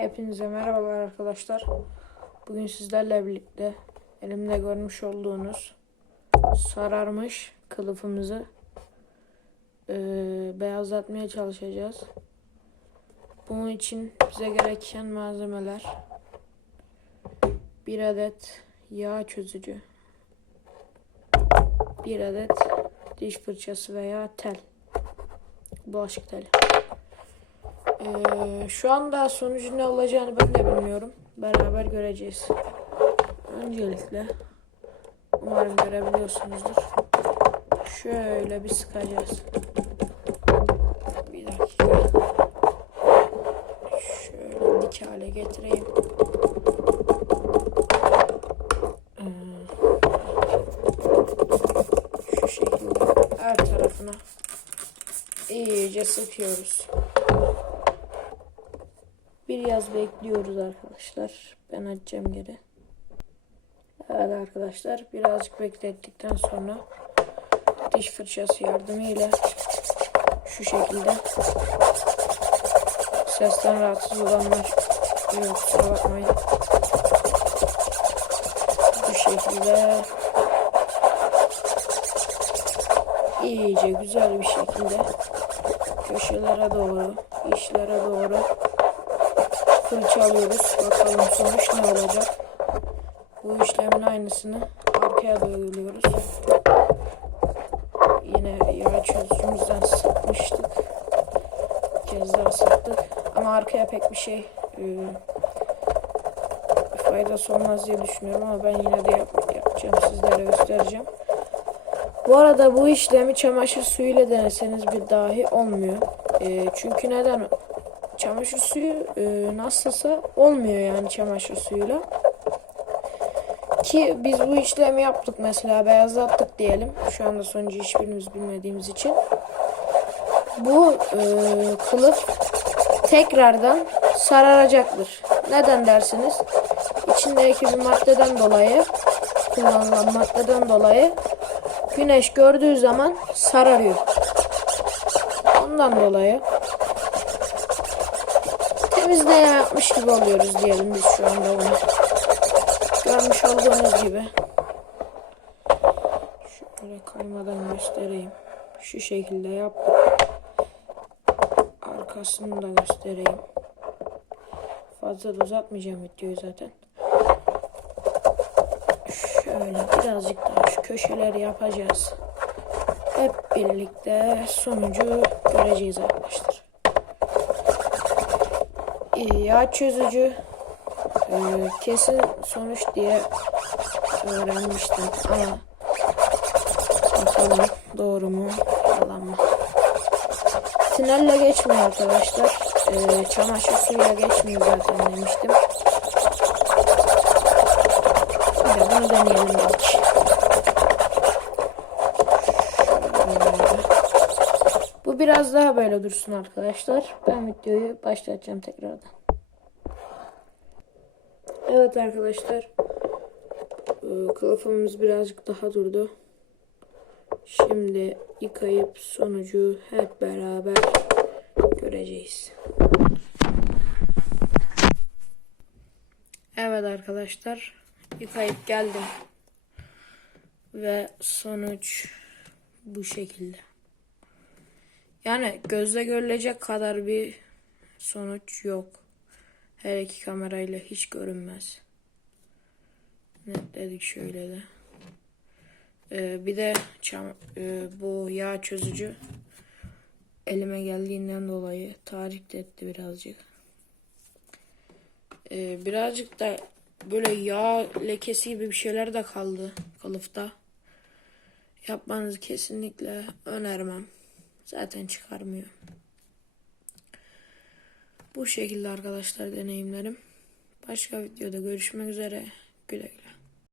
Hepinize merhabalar arkadaşlar. Bugün sizlerle birlikte elimde görmüş olduğunuz sararmış kılıfımızı eee, beyazlatmaya çalışacağız. Bunun için bize gereken malzemeler bir adet yağ çözücü, bir adet diş fırçası veya tel, bulaşık teli. Ee, şu anda sonucu ne olacağını ben de bilmiyorum. Beraber göreceğiz. Öncelikle umarım görebiliyorsunuzdur. Şöyle bir sıkacağız. Bir dakika. Şöyle dik hale getireyim. Ee, şu şekilde her tarafına iyice sıkıyoruz. Bir yaz bekliyoruz arkadaşlar. Ben açacağım geri. Evet arkadaşlar birazcık beklettikten sonra diş fırçası yardımıyla şu şekilde sesten rahatsız olanlar yok bakmayın. Bu şekilde iyice güzel bir şekilde köşelere doğru, işlere doğru fırçalıyoruz. Bakalım sonuç ne olacak. Bu işlemin aynısını arkaya da uyguluyoruz. Yine yağ çözücümüzden sıkmıştık. Bir kez daha sıktık. Ama arkaya pek bir şey e, faydası olmaz diye düşünüyorum ama ben yine de yap- yapacağım. Sizlere göstereceğim. Bu arada bu işlemi çamaşır suyuyla deneseniz bir dahi olmuyor. E, çünkü neden çamaşır suyu e, nasılsa olmuyor yani çamaşır suyuyla. Ki biz bu işlemi yaptık mesela beyazlattık diyelim. Şu anda sonucu hiçbirimiz bilmediğimiz için. Bu e, kılıf tekrardan sararacaktır. Neden dersiniz? İçindeki bir maddeden dolayı kullanılan maddeden dolayı güneş gördüğü zaman sararıyor. Ondan dolayı temizleme yapmış gibi oluyoruz diyelim biz şu anda bunu. Görmüş olduğunuz gibi. Şöyle kaymadan göstereyim. Şu şekilde yaptık. Arkasını da göstereyim. Fazla uzatmayacağım videoyu zaten. Şöyle birazcık daha şu köşeleri yapacağız. Hep birlikte sonucu göreceğiz arkadaşlar. İyi, Yağ çözücü e, kesin sonuç diye öğrenmiştim ama bakalım doğru mu yalan mı? Tünelle geçmiyor arkadaşlar. E, çamaşır suyuyla geçmiyor zaten demiştim. Bir de bunu deneyelim dedik. Şöyle. Bu biraz daha böyle dursun arkadaşlar. Ben videoyu başlatacağım tekrardan. Evet arkadaşlar. Ee, Kılıfımız birazcık daha durdu. Şimdi yıkayıp sonucu hep beraber göreceğiz. Evet arkadaşlar. Yıkayıp geldim. Ve sonuç bu şekilde. Yani gözle görülecek kadar bir sonuç yok. Her iki kamerayla hiç görünmez. Netledik şöyle de. Ee, bir de çam, e, bu yağ çözücü elime geldiğinden dolayı tahrik etti birazcık. Ee, birazcık da böyle yağ lekesi gibi bir şeyler de kaldı kılıfta. Yapmanızı kesinlikle önermem. Zaten çıkarmıyor. Bu şekilde arkadaşlar deneyimlerim. Başka videoda görüşmek üzere. Güle güle.